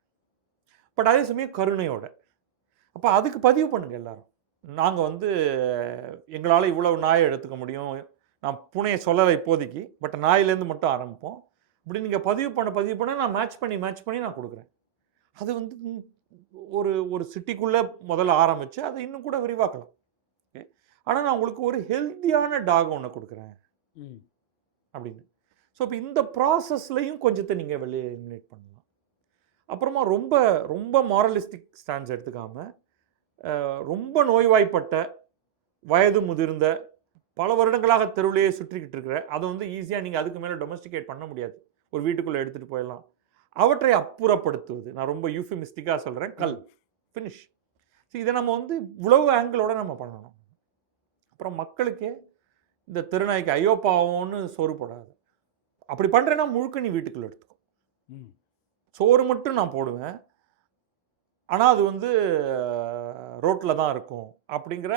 பட் அதே சமயம் கருணையோட. அப்போ அதுக்கு பதிவு பண்ணுங்கள் எல்லாரும். நாங்கள் வந்து எங்களால் இவ்வளவு நாயை எடுத்துக்க முடியும், நான் பூனையை சொல்லலை இப்போதைக்கு, பட் நாயிலேருந்து மட்டும் ஆரம்பிப்போம். இப்படி நீங்கள் பதிவு பண்ண நான் மேட்ச் பண்ணி நான் கொடுக்குறேன். அது வந்து ஒரு சிட்டிக்குள்ளே முதல்ல ஆரம்பித்து அதை இன்னும் கூட விரிவாக்கலாம். ஓகே, ஆனால் நான் உங்களுக்கு ஒரு ஹெல்த்தியான டாக் ஒன்று கொடுக்குறேன் அப்படின்னு. ஸோ இப்போ இந்த ப்ராசஸ்லையும் கொஞ்சத்தை நீங்கள் வெளியே எலிமினேட் பண்ணலாம். அப்புறமா ரொம்ப ரொம்ப மாரலிஸ்டிக் ஸ்டாண்ட்ஸ் எடுத்துக்காமல், ரொம்ப நோய்வாய்ப்பட்ட வயது முதிர்ந்த பல வருடங்களாக தெருவிலேயே சுற்றிக்கிட்டு இருக்கிற, அதை வந்து ஈஸியாக நீங்கள் அதுக்கு மேலே டொமஸ்டிகேட் பண்ண முடியாது, ஒரு வீட்டுக்குள்ளே எடுத்துகிட்டு போயிடலாம். அவற்றை அப்புறப்படுத்துவது, நான் ரொம்ப யூஃபிமிஸ்டிக்காக சொல்கிறேன், ஃபினிஷ். ஸோ இதை நம்ம வந்து இவ்வளவு ஆங்கிளோட நம்ம பண்ணணும். அப்புறம் மக்களுக்கே இந்த தெருநாய்க்கு ஐயோ பாவம்னு சோறு போடாது. அப்படி பண்ணுறேன்னா முழுக்க நீ வீட்டுக்குள்ளே எடுத்துக்கோ. சோறு மட்டும் நான் போடுவேன், ஆனால் அது வந்து ரோட்டில் தான் இருக்கும் அப்படிங்கிற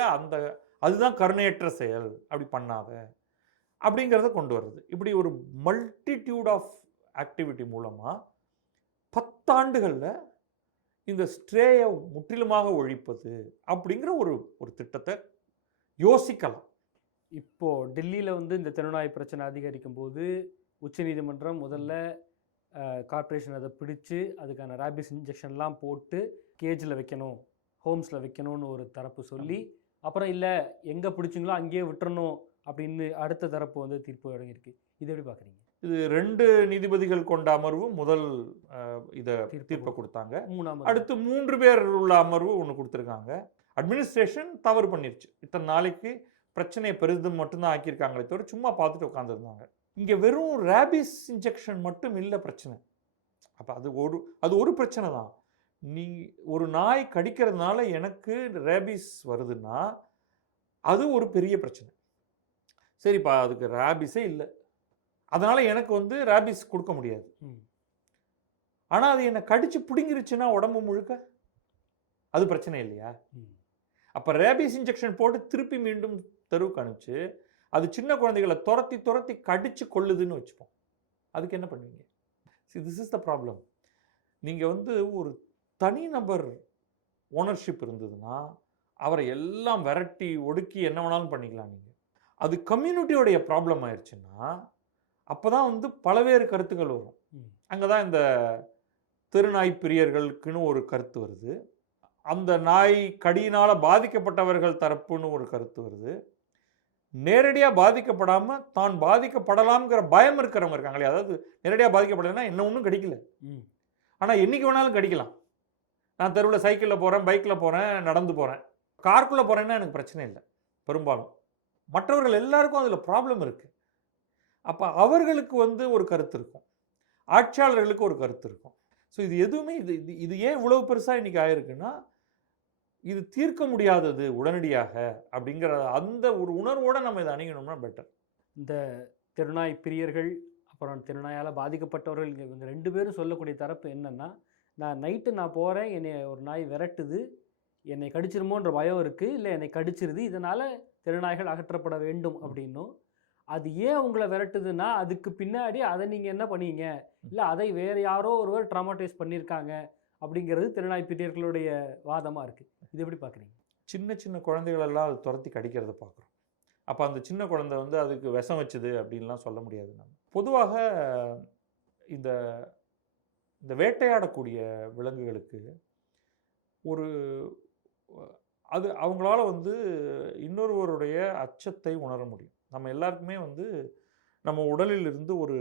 அதுதான் கருணையற்ற செயல், அப்படி பண்ணாத அப்படிங்கிறத கொண்டு வருது. இப்படி ஒரு மல்டிடியூட் ஆஃப் ஆக்டிவிட்டி மூலமாக 10 ஆண்டுகளில் இந்த ஸ்ட்ரேயை முற்றிலுமாக ஒழிப்பது அப்படிங்கிற ஒரு திட்டத்தை யோசிக்கலாம். இப்போது டெல்லியில் வந்து இந்த தெருநாய் பிரச்சனை அதிகரிக்கும் போது உச்சநீதிமன்றம் முதல்ல கார்ப்பரேஷன் அதை பிடிச்சு அதுக்கான ரேபிஸ் இன்ஜெக்ஷன்லாம் போட்டு கேஜில் வைக்கணும், ஹோம்ஸில் வைக்கணும்னு ஒரு தரப்பு சொல்லி, அப்புறம் இல்லை எங்கே பிடிச்சிங்களோ அங்கேயே விட்டுறணும் அப்படின்னு அடுத்த தரப்பு வந்து தீர்ப்பு வழங்கியிருக்கு. இது எப்படி பார்க்குறீங்க? இது 2 நீதிபதிகள் கொண்ட அமர்வு முதல் இதை தீர்ப்பை கொடுத்தாங்க. அடுத்து 3 பேர் உள்ள அமர்வு ஒன்று கொடுத்துருக்காங்க. அட்மினிஸ்ட்ரேஷன் தவறு பண்ணிருச்சு. இத்தனை நாளைக்கு பிரச்சனையை பெரிதும் மட்டும்தான் ஆக்கியிருக்காங்களே தவிர சும்மா பார்த்துட்டு உட்காந்துருந்தாங்க. இங்கே வெறும் ரேபிஸ் இன்ஜெக்ஷன் மட்டும் இல்லை பிரச்சனை. அப்போ அது ஒரு பிரச்சனை தான். நீ ஒரு நாய் கடிக்கிறதுனால எனக்கு ரேபிஸ் வருதுன்னா அது ஒரு பெரிய பிரச்சனை. சரிப்பா, அதுக்கு ரேபிஸே இல்லை, அதனால் எனக்கு வந்து ரேபிஸ் கொடுக்க முடியாது. ஆனால் அது என்னை கடிச்சு பிடுங்கிருச்சுன்னா உடம்பு முழுக்க அது பிரச்சனை இல்லையா? அப்போ ரேபிஸ் இன்ஜெக்ஷன் போட்டு திருப்பி மீண்டும் தெருவுக்கு அனுப்பிச்சு அது சின்ன குழந்தைகளை துரத்தி கடிச்சு கொள்ளுதுன்னு வச்சுப்போம். அதுக்கு என்ன பண்ணுவீங்க? This is the problem. நீங்கள் வந்து ஒரு தனிநபர் ஓனர்ஷிப் இருந்ததுன்னா அவரை எல்லாம் விரட்டி ஒடுக்கி என்ன வேணாலும் பண்ணிக்கலாம். நீங்கள் அது கம்யூனிட்டியோடைய ப்ராப்ளம் ஆயிடுச்சுன்னா அப்போ தான் வந்து பலவேறு கருத்துக்கள் வரும். அங்கே தான் இந்த தெருநாய் பிரியர்களுக்குன்னு ஒரு கருத்து வருது, அந்த நாய் கடியினால் பாதிக்கப்பட்டவர்கள் தரப்புன்னு ஒரு கருத்து வருது, நேரடியாக பாதிக்கப்படாமல் தான் பாதிக்கப்படலாம்ங்கிற பயம் இருக்கிறவங்க இருக்காங்களே. அதாவது நேரடியாக பாதிக்கப்படலைன்னா என்ன ஒன்றும் கடிக்கல, ஆனால் என்றைக்கு வேணாலும் கடிக்கலாம். நான் தெருவில் சைக்கிளில் போகிறேன், பைக்கில் போகிறேன், நடந்து போகிறேன், காருக்குள்ளே போகிறேன்னா எனக்கு பிரச்சனை இல்லை. பெரும்பாலும் மற்றவர்கள் எல்லாருக்கும் அதில் ப்ராப்ளம் இருக்குது. அப்போ அவர்களுக்கு வந்து ஒரு கருத்து இருக்கும், ஆட்சியாளர்களுக்கு ஒரு கருத்து இருக்கும். ஸோ இது எதுவுமே இது ஏன் இவ்வளவு பெருசாக இன்றைக்கி ஆயிருக்குன்னா, இது தீர்க்க முடியாதது உடனடியாக அப்படிங்கிற அந்த ஒரு உணர்வோடு நம்ம இதை அணுகணும்னா பெட்டர். இந்த தெருநாய் பிரியர்கள் அப்புறம் தெருநாயால் பாதிக்கப்பட்டவர்கள் இவங்க 2 பேரும் சொல்லக்கூடிய தரப்பு என்னென்னா, நைட்டு நான் போகிறேன், என்னை ஒரு நாய் விரட்டுது, என்னை கடிச்சிருமோன்ற பயம் இருக்குது, இல்லை என்னை கடிச்சிருது, இதனால் தெருநாய்கள் அகற்றப்பட வேண்டும் அப்படின்னும், அது ஏன் உங்களை விரட்டுதுன்னா அதுக்கு பின்னாடி அதை நீங்கள் என்ன பண்ணீங்க, இல்லை அதை வேறு யாரோ ஒருவர் ட்ராமாடைஸ் பண்ணியிருக்காங்க அப்படிங்கிறது தெருநாய் பிரியர்களுடைய வாதமாக இருக்குது. இது எப்படி பார்க்குறீங்க? சின்ன சின்ன குழந்தைகளெல்லாம் அது துரத்தி கடிக்கிறத பார்க்குறோம். அப்போ அந்த சின்ன குழந்தை வந்து அதுக்கு விஷம் வச்சுது அப்படின்லாம் சொல்ல முடியாது. நம்ம பொதுவாக இந்த இந்த வேட்டையாடக்கூடிய விலங்குகளுக்கு ஒரு அது அவங்களால வந்து இன்னொருவருடைய அச்சத்தை உணர முடியும். நம்ம எல்லாருக்குமே வந்து நம்ம உடலில் இருந்து ஒரு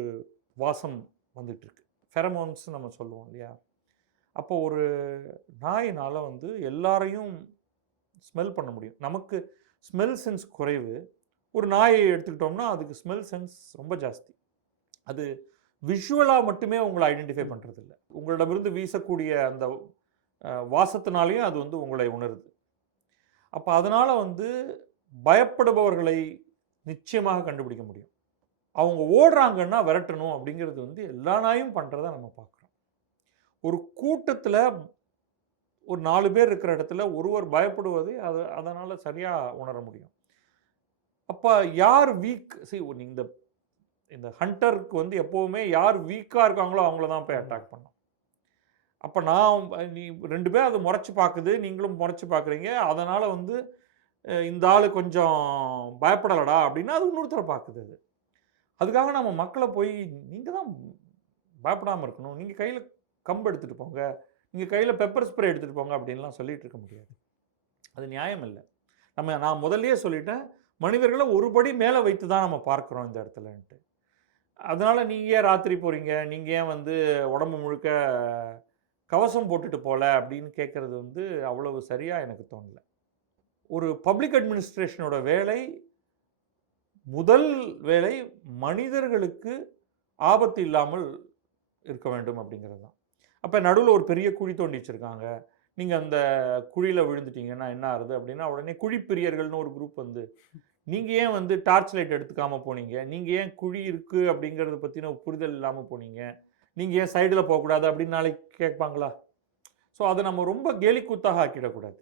வாசம் வந்துட்டுருக்கு, ஃபெரமோன்ஸ் நம்ம சொல்லுவோம் இல்லையா? அப்போ ஒரு நாயினால் வந்து எல்லாரையும் ஸ்மெல் பண்ண முடியும். நமக்கு ஸ்மெல் சென்ஸ் குறைவு. ஒரு நாயை எடுத்துக்கிட்டோம்னா அதுக்கு ஸ்மெல் சென்ஸ் ரொம்ப ஜாஸ்தி. அது விஷுவலாக மட்டுமே உங்களை ஐடென்டிஃபை பண்ணுறதில்ல, உங்களிடமிருந்து வீசக்கூடிய அந்த வாசத்தினாலேயும் அது வந்து உங்களை உணருது. அப்போ அதனால் வந்து பயப்படுபவர்களை நிச்சயமாக கண்டுபிடிக்க முடியும். அவங்க ஓடுறாங்கன்னா விரட்டணும் அப்படிங்கிறது வந்து எல்லா நாயும் பண்ணுறத நம்ம பார்க்குறோம். ஒரு கூட்டத்தில் ஒரு 4 பேர் இருக்கிற இடத்துல ஒருவர் பயப்படுவதை அதனால் சரியாக உணர முடியும். அப்போ யார் வீக் இந்த இந்த ஹண்டருக்கு வந்து எப்போவுமே யார் வீக்காக இருக்காங்களோ அவங்கள தான் போய் அட்டாக் பண்ணும். அப்போ நீ 2 பேர் அதை முறைச்சி பார்க்குது, நீங்களும் முறைச்சி பார்க்குறீங்க, அதனால் வந்து இந்த ஆள் கொஞ்சம் பயப்படலடா அப்படின்னா அது இன்னொருத்தரை பார்க்குது. அது அதுக்காக நம்ம மக்களை போய் நீங்கள் தான் பயப்படாமல் இருக்கணும், நீங்கள் கையில் கம்பு எடுத்துகிட்டு போங்க, நீங்கள் கையில் பெப்பர் ஸ்ப்ரே எடுத்துகிட்டு போங்க அப்படின்லாம் சொல்லிகிட்டு இருக்க முடியாது. அது நியாயம் இல்லை. நான் முதல்லயே சொல்லிட்டேன், மனிதர்களை ஒரு படி மேலே வைத்து தான் நம்ம பார்க்குறோம் இந்த இடத்துலன்ட்டு. அதனால் நீங்கள் ஏன் ராத்திரி போகிறீங்க, நீங்கள் ஏன் வந்து உடம்பு முழுக்க கவசம் போட்டுட்டு போகல அப்படின்னு கேட்குறது வந்து அவ்வளவு சரியாக எனக்கு தோணலை. ஒரு பப்ளிக் அட்மினிஸ்ட்ரேஷனோட முதல் வேலை மனிதர்களுக்கு ஆபத்து இல்லாமல் இருக்க வேண்டும் அப்படிங்கிறது தான். அப்போ நடுவில் ஒரு பெரிய குழி தோண்டி வச்சுருக்காங்க, நீங்கள் அந்த குழியில் விழுந்துட்டீங்கன்னா என்ன ஆகுது அப்படின்னா உடனே குழிப்பிரியர்கள்னு ஒரு குரூப் வந்து நீங்கள் ஏன் வந்து டார்ச் லைட் எடுத்துக்காமல் போனீங்க, நீங்கள் ஏன் குழி இருக்குது அப்படிங்கிறத பற்றின புரிதல் இல்லாமல் போனீங்க, நீங்கள் ஏன் சைடில் போகக்கூடாது அப்படின்னு நாளைக்கு கேட்பாங்களா? ஸோ அதை நம்ம ரொம்ப கேலிக்கூத்தாக ஆக்கிடக்கூடாது.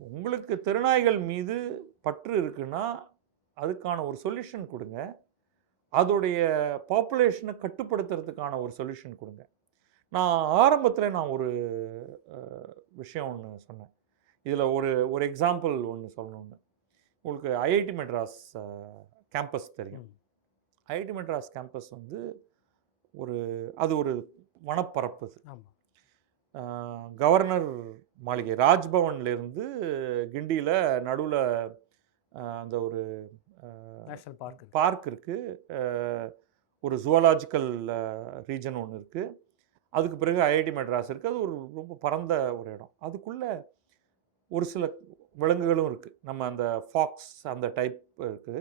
உங்களுக்கு திருநாய்கள் மீது பற்று இருக்குன்னா அதுக்கான ஒரு சொல்யூஷன் கொடுங்க, அதோடைய பாப்புலேஷனை கட்டுப்படுத்துறதுக்கான ஒரு சொல்யூஷன் கொடுங்க. நான் ஆரம்பத்தில் ஒரு விஷயம் ஒன்று சொன்னேன், இதில் ஒரு எக்ஸாம்பிள் ஒன்று சொல்லணுன்னு. உங்களுக்கு ஐஐடி மெட்ராஸ் கேம்பஸ் தெரியும். ஐஐடி மெட்ராஸ் கேம்பஸ் வந்து அது ஒரு வனப்பரப்பு. ஆமாம், கவர்னர் மாளிகை ராஜ்பவன்லேருந்து கிண்டியில் நடுவில் அந்த ஒரு நேஷனல் பார்க் இருக்குது, ஒரு ஜுவாலாஜிக்கல் ரீஜன் ஒன்று இருக்குது, அதுக்கு பிறகு ஐஐடி மெட்ராஸ் இருக்குது. அது ஒரு ரொம்ப பரந்த ஒரு இடம். அதுக்குள்ளே ஒரு சில விலங்குகளும் இருக்குது. நம்ம அந்த ஃபாக்ஸ் அந்த டைப் இருக்குது,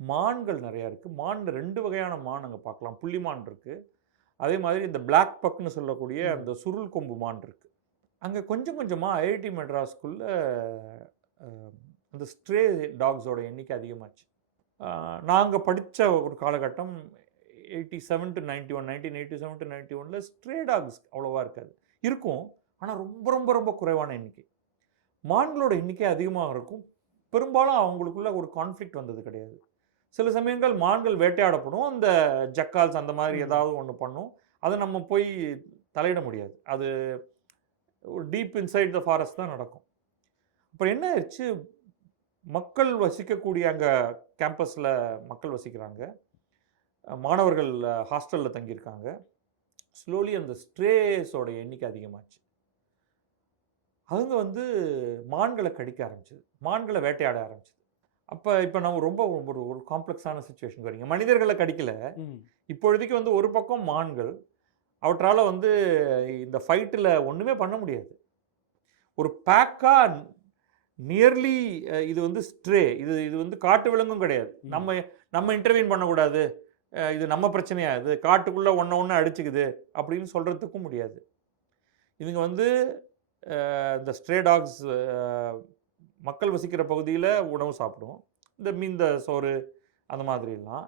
மான்கள் நிறையா இருக்குது. 2 வகையான மான் அங்கே பார்க்கலாம். புள்ளிமான் இருக்குது, அதே மாதிரி இந்த பிளாக் பக்னு சொல்லக்கூடிய அந்த சுருள் கொம்பு மான் இருக்குது. அங்கே கொஞ்சம் கொஞ்சமாக ஐஐடி மெட்ராஸ்க்குள்ளே அந்த ஸ்ட்ரே டாக்ஸோட எண்ணிக்கை அதிகமாச்சு. நாங்கள் படித்த ஒரு காலகட்டம் 87 to 91, 1987 to 91 ஸ்ட்ரே டாக்ஸ் அவ்வளோவா இருக்காது, இருக்கும், ஆனால் ரொம்ப ரொம்ப ரொம்ப குறைவான எண்ணிக்கை. மான்களோட எண்ணிக்கை அதிகமாக இருக்கும். பெரும்பாலும் அவங்களுக்குள்ள ஒரு கான்ஃப்ளிக்ட் வந்தது கிடையாது. சில சமயங்கள் மான்கள் வேட்டையாடப்படும், அந்த ஜக்கால்ஸ் அந்த மாதிரி ஏதாவது ஒன்று பண்ணும், அதை நம்ம போய் தலையிட முடியாது. அது ஒரு டீப் இன்சைட் த ஃபாரஸ்ட் தான் நடக்கும். அப்புறம் என்ன ஆயிடுச்சு, மக்கள் வசிக்கக்கூடிய அங்கே கேம்பஸில் மக்கள் வசிக்கிறாங்க, மாணவர்கள் ஹாஸ்டலில் தங்கியிருக்காங்க. ஸ்லோலி அந்த ஸ்ட்ரேஸோட எண்ணிக்கை அதிகமாச்சு. அவங்க வந்து மான்களை கடிக்க ஆரம்பிச்சிது, மான்களை வேட்டையாட ஆரம்பிச்சிது. இப்போ நம்ம ரொம்ப ஒரு காம்ப்ளெக்ஸான சுச்சுவேஷன் வரீங்க. மனிதர்களை கடிக்கல, இப்பொழுதைக்கு வந்து ஒரு பக்கம் மான்கள், அவற்றால் வந்து இந்த ஃபைட்டில் ஒன்றுமே பண்ண முடியாது. ஒரு பேக்காக நியர்லி இது வந்து ஸ்ட்ரே, இது வந்து காட்டு விலங்கும் கிடையாது, நம்ம இன்டர்வீன் பண்ணக்கூடாது, இது நம்ம பிரச்சனையா, இது காட்டுக்குள்ளே ஒன்று அடிச்சுக்குது அப்படின்னு சொல்கிறதுக்கும் முடியாது. இதுங்க வந்து இந்த ஸ்ட்ரே டாக்ஸ் மக்கள் வசிக்கிற பகுதியில் உணவு சாப்பிடும், இந்த மீந்த சோறு அந்த மாதிரிலாம்.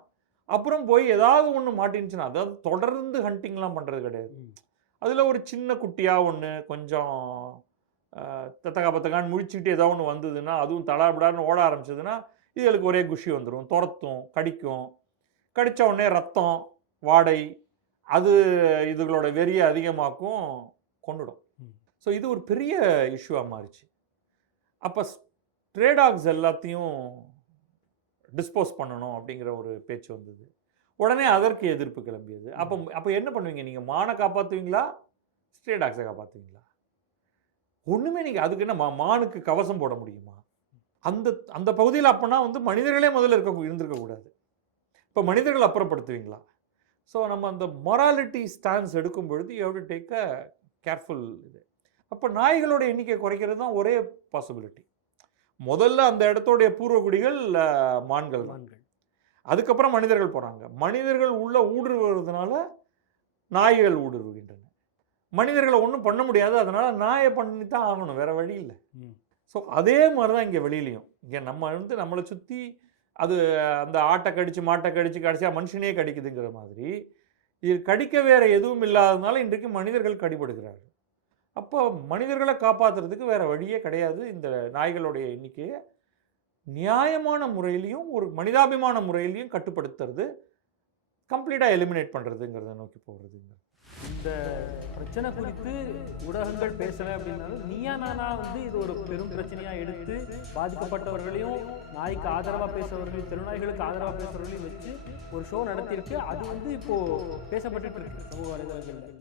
அப்புறம் போய் ஏதாவது ஒன்று மாட்டின்னுச்சுன்னா, அதாவது தொடர்ந்து ஹண்டிங்லாம் பண்ணுறது கிடையாது. அதில் ஒரு சின்ன குட்டியாக ஒன்று கொஞ்சம் தத்தகா பத்தகான்னு முடிச்சுக்கிட்டு ஏதாவது ஒன்று வந்ததுன்னா, அதுவும் தடாபடான்னு ஓட ஆரம்பிச்சதுன்னா இதுகளுக்கு ஒரே குஷி வந்துடும், துரத்தும், கடிக்கும். கடித்த உடனே ரத்தம் வாடை, அது இதுகளோட வெறியை அதிகமாக்கும், கொண்டுடும். ஸோ இது ஒரு பெரிய இஷ்யூவாக மாறிச்சு. அப்போ ஸ்ட்ரே டாக்ஸ் எல்லாத்தையும் டிஸ்போஸ் பண்ணணும் அப்படிங்கிற ஒரு பேச்சு வந்தது. உடனே அதற்கு எதிர்ப்பு கிளம்பியது. அப்போ என்ன பண்ணுவீங்க, நீங்கள் மானை காப்பாற்றுவீங்களா, ஸ்ட்ரே டாக்ஸை காப்பாற்றுவீங்களா? ஒன்றுமே நீங்கள் அதுக்கு என்ன மானுக்கு கவசம் போட முடியுமா? அந்த பகுதியில் அப்போனா வந்து மனிதர்களே முதல்ல இருந்திருக்கக்கூடாது. இப்போ மனிதர்கள் அப்புறப்படுத்துவீங்களா? ஸோ நம்ம அந்த மொராலிட்டி ஸ்டான்ஸ் எடுக்கும் பொழுது you have to take a careful இது. அப்போ நாய்களோட எண்ணிக்கை குறைக்கிறது தான் ஒரே பாசிபிலிட்டி. முதல்ல அந்த இடத்தோடைய பூர்வகுடிகள் மான்கள், அதுக்கப்புறம் மனிதர்கள் போகிறாங்க. மனிதர்கள் உள்ள ஊடுருவதுனால நாய்கள் ஊடுருவுகின்றன. மனிதர்களை ஒன்றும் பண்ண முடியாது, அதனால் நாயை பண்ணி தான் ஆகணும், வேறு வழி இல்லை. ஸோ அதே மாதிரி தான் இங்கே வெளியிலையும், இங்கே நம்ம வந்து நம்மளை சுற்றி அது அந்த ஆட்டை கடிச்சு மாட்டை கடிச்சு கடைசியாக மனுஷனே கடிக்குதுங்கிற மாதிரி இது கடிக்க வேறு எதுவும் இல்லாததுனால இன்றைக்கு மனிதர்கள் கடிபடுகிறார்கள். அப்போ மனிதர்களை காப்பாற்றுறதுக்கு வேற வழியே கிடையாது. இந்த நாய்களுடைய எண்ணிக்கையை நியாயமான முறையிலையும் ஒரு மனிதாபிமான முறையிலையும் கட்டுப்படுத்துறது, கம்ப்ளீட்டாக எலிமினேட் பண்ணுறதுங்கிறத நோக்கி போகிறதுங்க. இந்த பிரச்சனை குறித்து ஊடகங்கள் பேசலை அப்படின்னாலும் நீயா நானா இது ஒரு பெரும் பிரச்சனையாக எடுத்து பாதிக்கப்பட்டவர்களையும் நாய்க்கு ஆதரவாக பேசுறவர்களையும் தெருநாய்களுக்கு ஆதரவாக பேசுறவர்களையும் வச்சு ஒரு ஷோ நடத்தியிருக்கு. அது இப்போ பேசப்பட்டு இருக்கு சமூக வலைதளங்களில்.